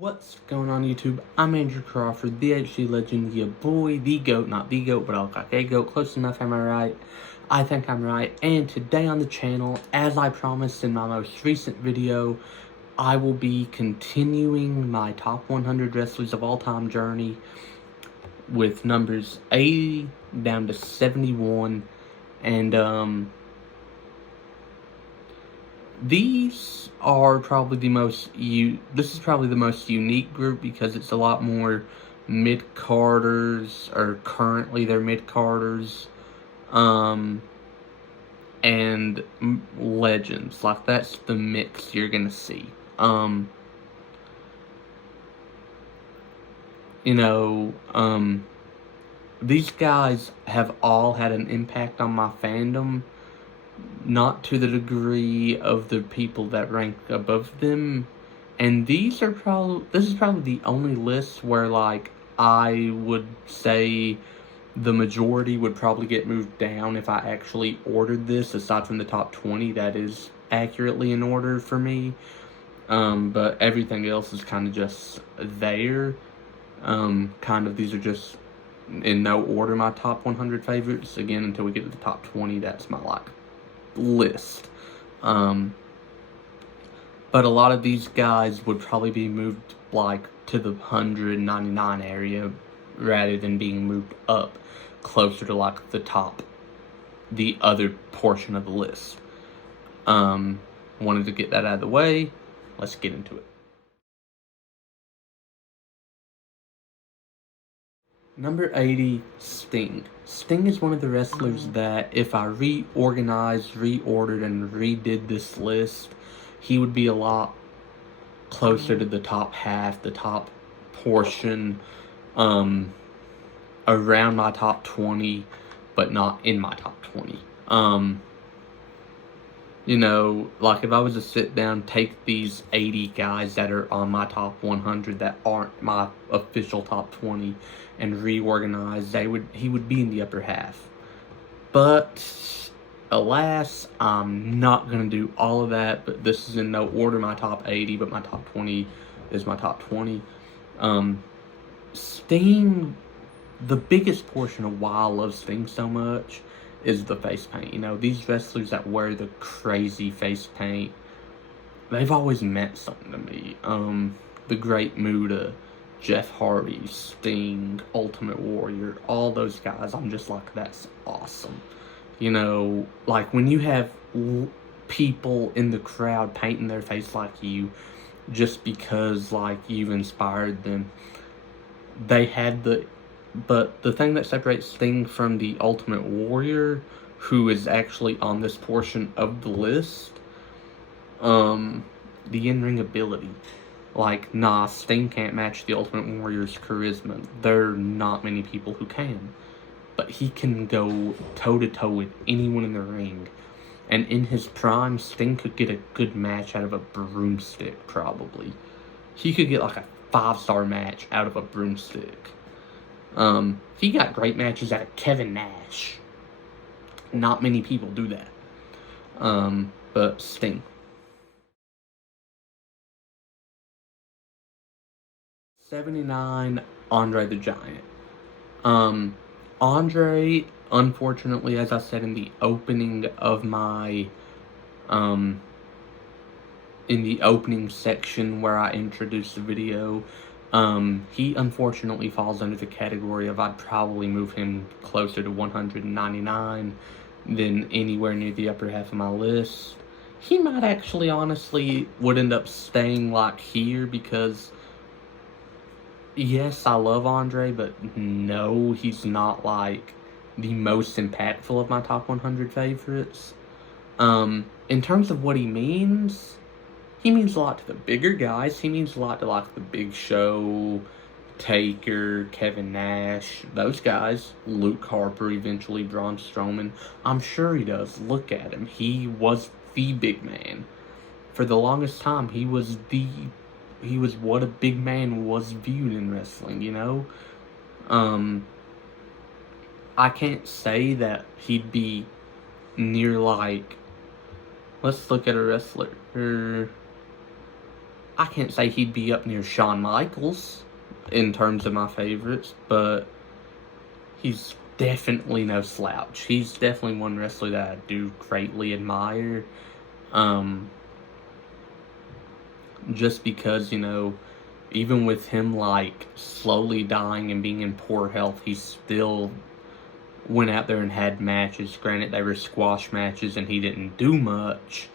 What's going on YouTube? I'm Andrew Crawford, the HD legend, your boy, the GOAT, not the GOAT, but I'll call a GOAT, close enough, am I right? I think I'm right, and today on the channel, as I promised in my most recent video, I will be continuing my top 100 wrestlers of all time journey with numbers 80 down to 71, and these are probably the most this is probably the most unique group because it's a lot more mid-carders, or currently they're mid-carders, and legends. Like, that's the mix you're gonna see. These guys have all had an impact on my fandom, not to the degree of the people that rank above them, and this is probably the only list where, like, I would say the majority would probably get moved down if I actually ordered this, aside from the top 20 that is accurately in order for me, but everything else is kind of just there. These are just in no order my top 100 favorites. Again, until we get to the top 20, that's my, like, list. But a lot of these guys would probably be moved, like, to the 199 area rather than being moved up closer to, like, the other portion of the list. Wanted to get that out of the way. Let's get into it. Number 80, Sting. Sting is one of the wrestlers that if I reorganized, reordered, and redid this list, he would be a lot closer to the top half, the top portion, around my top 20, but not in my top 20. Like, if I was to sit down, take these 80 guys that are on my top 100 that aren't my official top 20 and reorganize, he would be in the upper half. But alas, I'm not going to do all of that, but this is in no order my top 80, but my top 20 is my top 20. Sting, the biggest portion of why I love Sting so much is the face paint. These wrestlers that wear the crazy face paint, they've always meant something to me. The Great Muta, Jeff Hardy, Sting, Ultimate Warrior, all those guys, I'm just like, that's awesome. Like, when you have people in the crowd painting their face like you just because, like, you've inspired them, but the thing that separates Sting from the Ultimate Warrior, who is actually on this portion of the list, the in-ring ability. Like, nah, Sting can't match the Ultimate Warrior's charisma. There are not many people who can. But he can go toe-to-toe with anyone in the ring. And in his prime, Sting could get a good match out of a broomstick, probably. He could get, like, a 5-star match out of a broomstick. He got great matches out of Kevin Nash. Not many people do that. But Sting. 79, Andre the Giant. Andre, unfortunately, as I said in the opening of my, in the opening section where I introduced the video, he unfortunately falls under the category of I'd probably move him closer to 199 than anywhere near the upper half of my list. He might actually, honestly, would end up staying, like, here because, yes, I love Andre, but no, he's not, like, the most impactful of my top 100 favorites. In terms of what he means a lot to the bigger guys. He means a lot to, like, the Big Show, Taker, Kevin Nash, those guys. Luke Harper, eventually Braun Strowman. I'm sure he does. Look at him. He was the big man. For the longest time, he was what a big man was viewed in wrestling, I can't say that he'd be near, like, let's look at a wrestler. I can't say he'd be up near Shawn Michaels in terms of my favorites, but he's definitely no slouch. He's definitely one wrestler that I do greatly admire. Just because, even with him, like, slowly dying and being in poor health, he still went out there and had matches. Granted, they were squash matches and he didn't do much,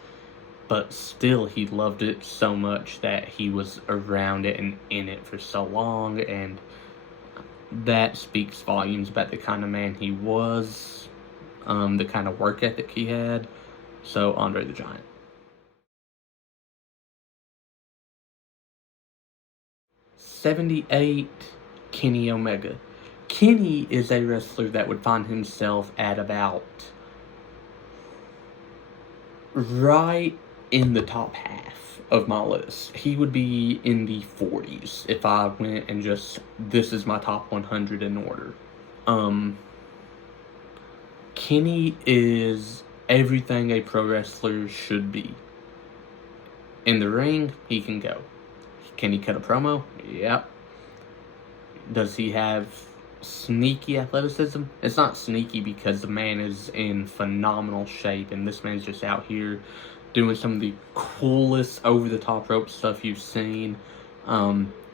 but still he loved it so much that he was around it and in it for so long, and that speaks volumes about the kind of man he was, the kind of work ethic he had. So, Andre the Giant. '78, Kenny Omega. Kenny is a wrestler that would find himself at about right in the top half of my list. He would be in the 40s if I went and just, this is my top 100 in order. Kenny is everything a pro wrestler should be. In the ring, he can go. Can he cut a promo? Yep. Does he have sneaky athleticism? It's not sneaky because the man is in phenomenal shape, and this man's just out here doing some of the coolest over-the-top rope stuff you've seen.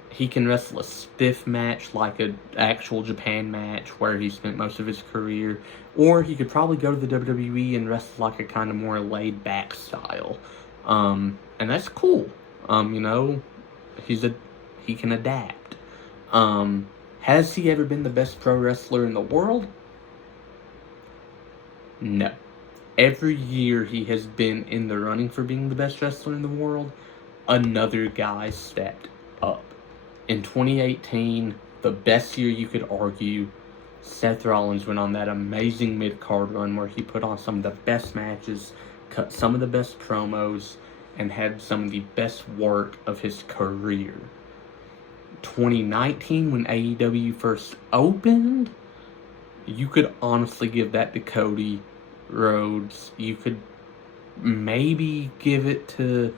He can wrestle a stiff match like an actual Japan match where he spent most of his career, or he could probably go to the WWE and wrestle like a kind of more laid-back style. And that's cool. He can adapt. Has he ever been the best pro wrestler in the world? No. Every year he has been in the running for being the best wrestler in the world, another guy stepped up. In 2018, the best year you could argue, Seth Rollins went on that amazing mid-card run where he put on some of the best matches, cut some of the best promos, and had some of the best work of his career. 2019, when AEW first opened, you could honestly give that to Cody Rhodes. You could maybe give it to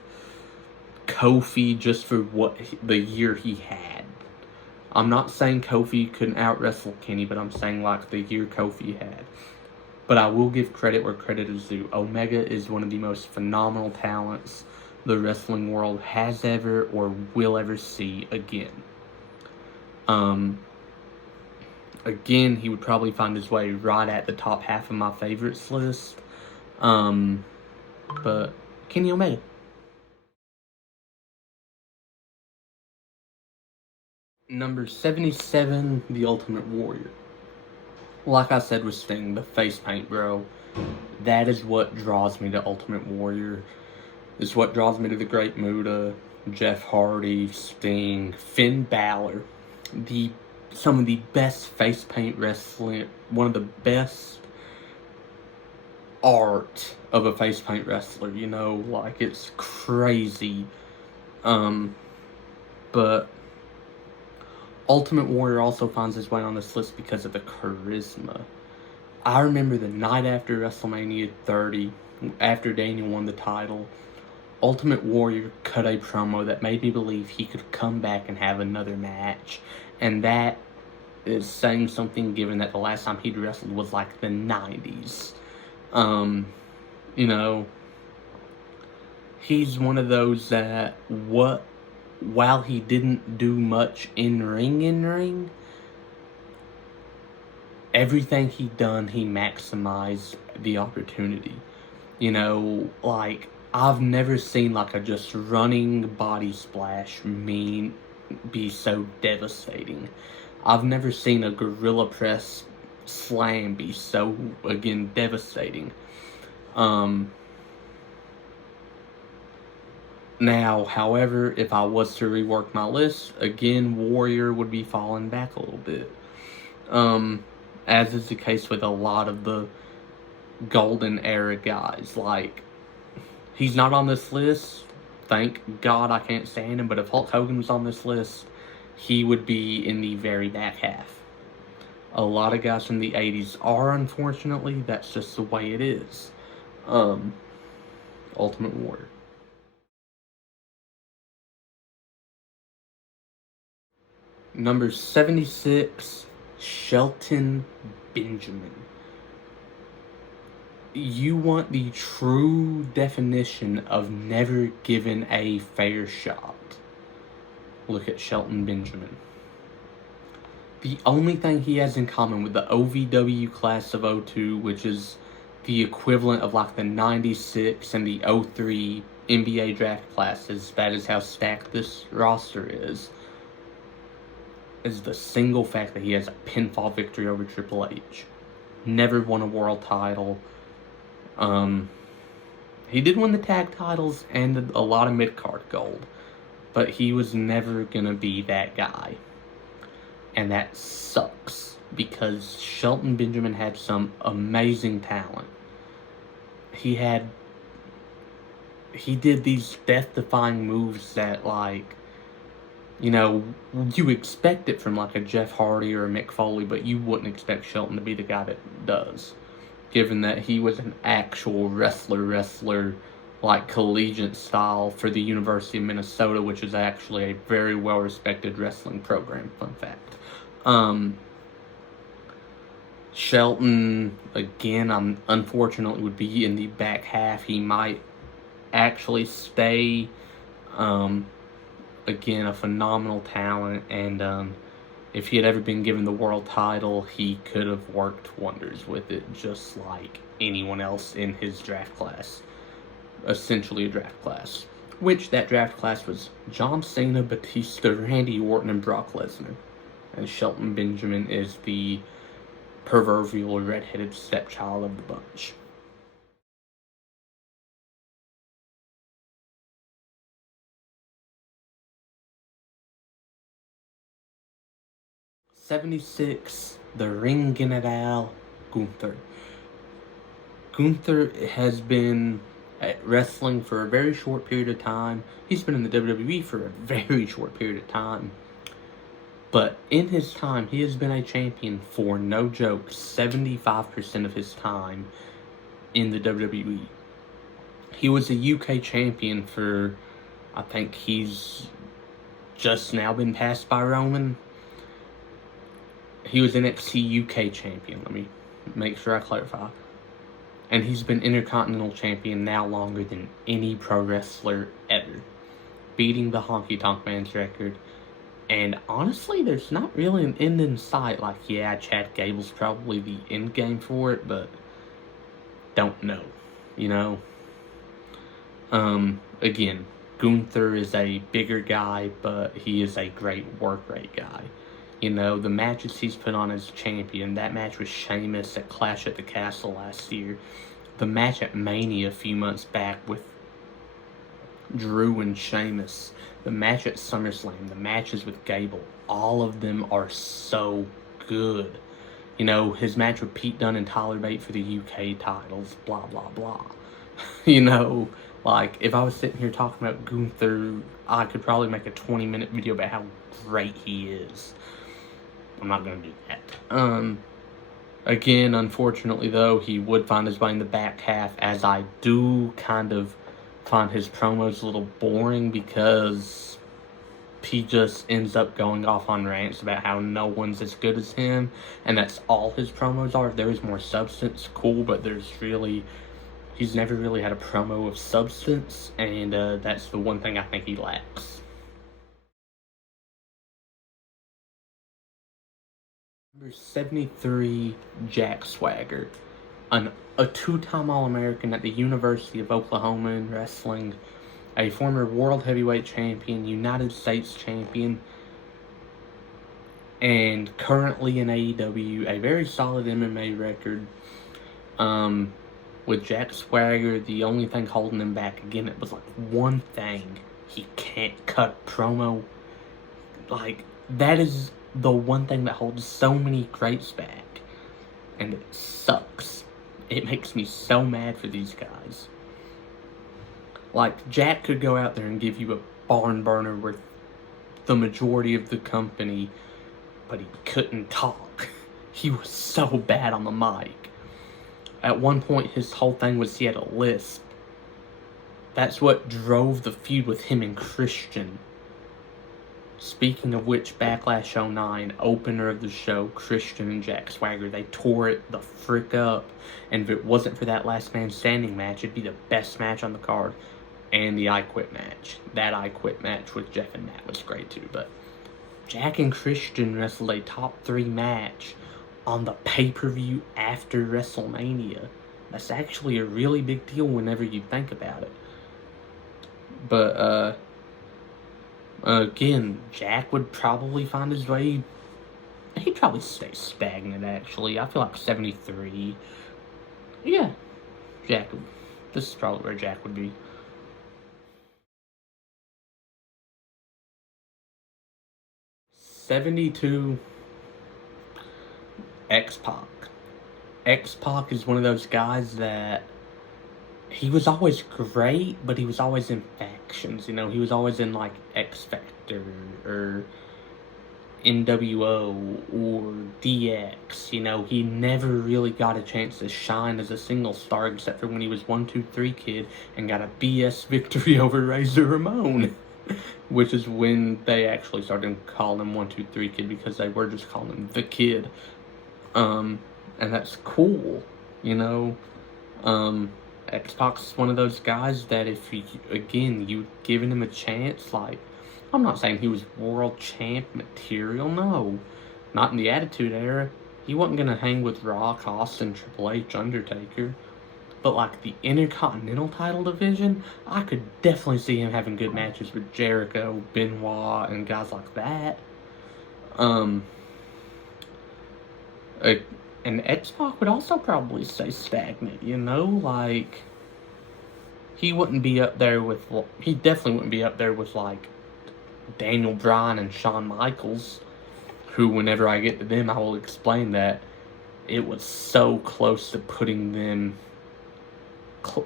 Kofi just for the year he had. I'm not saying Kofi couldn't out-wrestle Kenny, but I'm saying like the year Kofi had. But I will give credit where credit is due. Omega is one of the most phenomenal talents the wrestling world has ever or will ever see again. Again, he would probably find his way right at the top half of my favorites list. But Kenny Omega. Number 77, The Ultimate Warrior. Like I said with Sting, the face paint, bro. That is what draws me to Ultimate Warrior. It's what draws me to the Great Muta, Jeff Hardy, Sting, Finn Balor. Some of the best face paint wrestling, one of the best art of a face paint wrestler, like it's crazy. But Ultimate Warrior also finds his way on this list because of the charisma. I remember the night after WrestleMania 30, after Daniel won the title, Ultimate Warrior cut a promo that made me believe he could come back and have another match. And that is saying something given that the last time he'd wrestled was like the 90s. He's one of those that while he didn't do much in ring, everything he done, he maximized the opportunity. Like, I've never seen like a just running body splash be so devastating. I've never seen a gorilla press slam be so, again, devastating. Now, however, if I was to rework my list, again, Warrior would be falling back a little bit. As is the case with a lot of the golden era guys. Like, he's not on this list. Thank God I can't stand him. But if Hulk Hogan was on this list, he would be in the very back half. A lot of guys from the 80s are, unfortunately. That's just the way it is. Ultimate Warrior. Number 76, Shelton Benjamin. You want the true definition of never given a fair shot. Look at Shelton Benjamin. The only thing he has in common with the OVW class of 02, which is the equivalent of like the 96 and the 03 NBA draft classes, that is how stacked this roster is the single fact that he has a pinfall victory over Triple H. Never won a world title. He did win the tag titles and a lot of mid-card gold, but he was never gonna be that guy. And that sucks, because Shelton Benjamin had some amazing talent. He did these death-defying moves that, like, you know, you expect it from like a Jeff Hardy or a Mick Foley, but you wouldn't expect Shelton to be the guy that does, given that he was an actual wrestler, like collegiate style for the University of Minnesota, which is actually a very well-respected wrestling program, fun fact. Shelton, again, unfortunately would be in the back half. He might actually stay. Again, a phenomenal talent, and if he had ever been given the world title, he could have worked wonders with it, just like anyone else in his draft class. Essentially a draft class. Which, that draft class was John Cena, Batista, Randy Orton, and Brock Lesnar. And Shelton Benjamin is the proverbial redheaded stepchild of the bunch. '76, the Ring General Gunther. Gunther has been at wrestling for a very short period of time. He's been in the WWE for a very short period of time. But in his time, he has been a champion for, no joke, 75% of his time in the WWE. He was a UK champion for, I think he's just now been passed by Roman. He was NXT UK champion, let me make sure I clarify. And he's been Intercontinental champion now longer than any pro wrestler ever, beating the Honky Tonk Man's record. And honestly, there's not really an end in sight. Like, yeah, Chad Gable's probably the end game for it, but don't know, you know? Again, Gunther is a bigger guy, but he is a great work rate guy. You know, the matches he's put on as champion, that match with Sheamus at Clash at the Castle last year, the match at Mania a few months back with Drew and Sheamus, the match at SummerSlam, the matches with Gable, all of them are so good. You know, his match with Pete Dunne and Tyler Bate for the UK titles, blah, blah, blah. You know, like, if I was sitting here talking about Gunther, I could probably make a 20-minute video about how great he is. I'm not going to do that. Again, unfortunately, though, he would find his way in the back half, as I do kind of find his promos a little boring, because he just ends up going off on rants about how no one's as good as him, and that's all his promos are. If there is more substance, cool, but he's never really had a promo of substance, and that's the one thing I think he lacks. Number 73, Jack Swagger. A two-time All-American at the University of Oklahoma in wrestling, a former World Heavyweight Champion, United States Champion, and currently in AEW, a very solid MMA record. With Jack Swagger, the only thing holding him back, again, it was like one thing. He can't cut a promo. Like, that is the one thing that holds so many greats back. And it sucks. It makes me so mad for these guys. Like, Jack could go out there and give you a barn burner with the majority of the company, but he couldn't talk. He was so bad on the mic. At one point, his whole thing was he had a lisp. That's what drove the feud with him and Christian. Speaking of which, Backlash '09, opener of the show, Christian and Jack Swagger, they tore it the frick up. And if it wasn't for that last man standing match, it'd be the best match on the card. And the I Quit match. That I Quit match with Jeff and Matt was great too. But Jack and Christian wrestled a top 3 match on the pay-per-view after WrestleMania. That's actually a really big deal whenever you think about it. But, again, Jack would probably find his way. He'd probably stay stagnant, actually. I feel like 73. Yeah, Jack. This is probably where Jack would be. 72, X-Pac. X-Pac is one of those guys that he was always great, but he was always in factions, you know? He was always in, like, X Factor, or NWO, or DX, you know? He never really got a chance to shine as a single star, except for when he was 1-2-3 Kid and got a BS victory over Razor Ramon. Which is when they actually started calling him 1-2-3 Kid, because they were just calling him the Kid. And that's cool, you know? X-Pac's one of those guys that if you given him a chance, like, I'm not saying he was world champ material, no. Not in the Attitude Era. He wasn't gonna hang with Rock, Austin, Triple H, Undertaker. But, like, the Intercontinental title division, I could definitely see him having good matches with Jericho, Benoit, and guys like that. And X-Pac would also probably stay stagnant, you know? Like, he wouldn't be up there with... He definitely wouldn't be up there with, like, Daniel Bryan and Shawn Michaels, who, whenever I get to them, I will explain that it was so close to putting them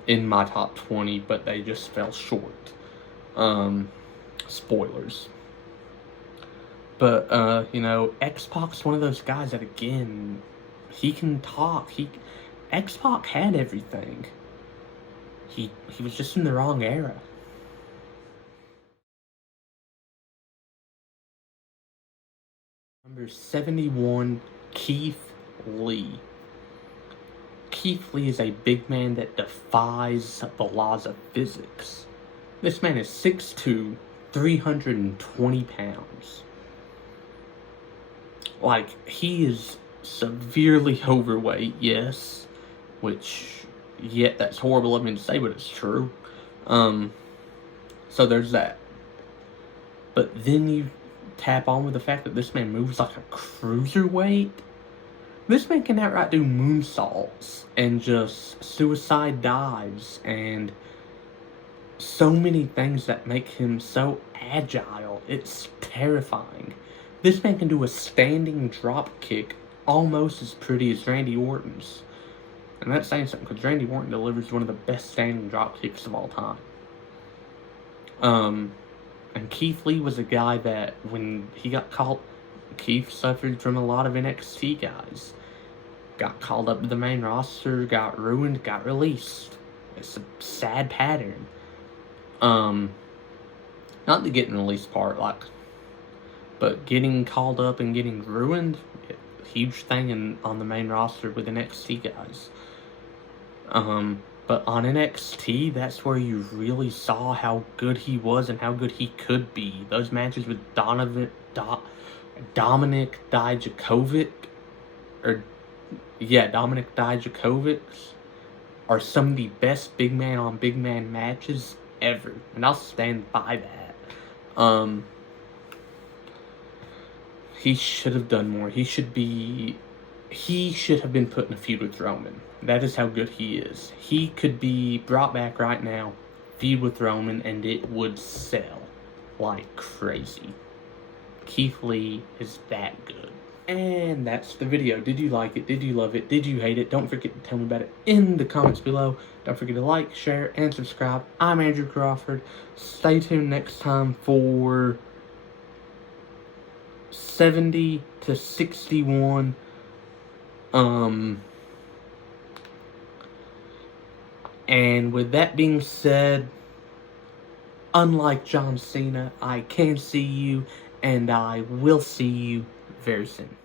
in my top 20, but they just fell short. Spoilers. But, you know, X-Pac's one of those guys that, again, he can talk. X-Pac had everything. He was just in the wrong era. Number 71, Keith Lee. Keith Lee is a big man that defies the laws of physics. This man is 6'2", 320 pounds. Like, he is severely overweight, yes. Yet that's horrible of me to say, but it's true. So there's that. But then you tap on with the fact that this man moves like a cruiserweight. This man can outright do moonsaults and just suicide dives and so many things that make him so agile. It's terrifying. This man can do a standing drop kick almost as pretty as Randy Orton's. And that's saying something, because Randy Orton delivers one of the best standing drop kicks of all time. And Keith Lee was a guy that when he got called, Keith suffered from a lot of NXT guys. Got called up to the main roster, got ruined, got released. It's a sad pattern. Not the getting released part, like, but getting called up and getting ruined, huge thing on the main roster with NXT guys. But on NXT, that's where you really saw how good he was and how good he could be. Those matches with Dominik Dijakovic, Dominik Dijakovic, are some of the best big man on big man matches ever. And I'll stand by that. He should have done more. He should have been put in a feud with Roman. That is how good he is. He could be brought back right now, feud with Roman, and it would sell like crazy. Keith Lee is that good. And that's the video. Did you like it? Did you love it? Did you hate it? Don't forget to tell me about it in the comments below. Don't forget to like, share, and subscribe. I'm Andrew Crawford. Stay tuned next time for 70 to 61. And with that being said, unlike John Cena, I can see you and I will see you very soon.